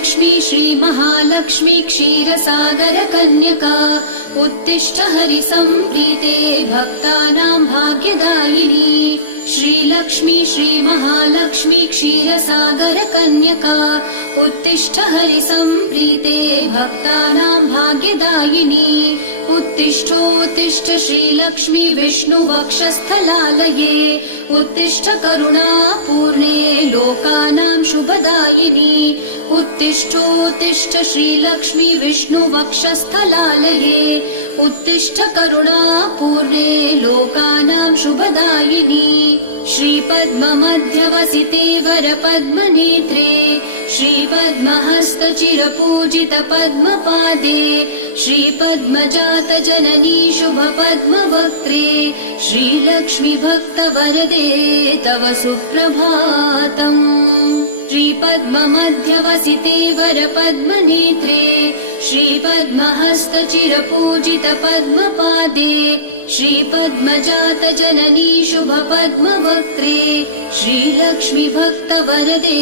श्रीलक्ष्मी श्रीमहालक्ष्मी क्षीरसागरकन्यका उत्तिष्ठ हरिसम्प्रीते भक्तानां भाग्यदायिनी। श्रीलक्ष्मी श्रीमहालक्ष्मी क्षीरसागरकन्यका उत्तिष्ठ हरिसम्प्रीते भक्तानां भाग्यदायिनी। उत्तिष्ठोत्तिष्ठ श्रीलक्ष्मी विष्णुवक्षस्थलालये उत्तिष्ठ करुणापूर्णे लोकानां शुभदायिनी। उत्तिष्ठोत्तिष्ठ श्रीलक्ष्मी विष्णुवक्षस्थलालये उत्तिष्ठ करुणापूर्णे लोकानां शुभदायिनी। श्रीपद्ममध्यवसिते वरपद्मनेत्रे श्रीपद्महस्तचिरपूजित पद्मपादे श्रीपद्मजातजननी शुभपद्मवक्त्रे श्रीलक्ष्मी भक्तवरदे तव सुप्रभातम्। श्रीपद्ममध्यवसिते वरपद्मनेत्रे श्रीपद्महस्तचिरपूजित पद्मपादे श्रीपद्मजातजननी शुभपद्मवक्त्रे श्रीलक्ष्मी भक्तवरदे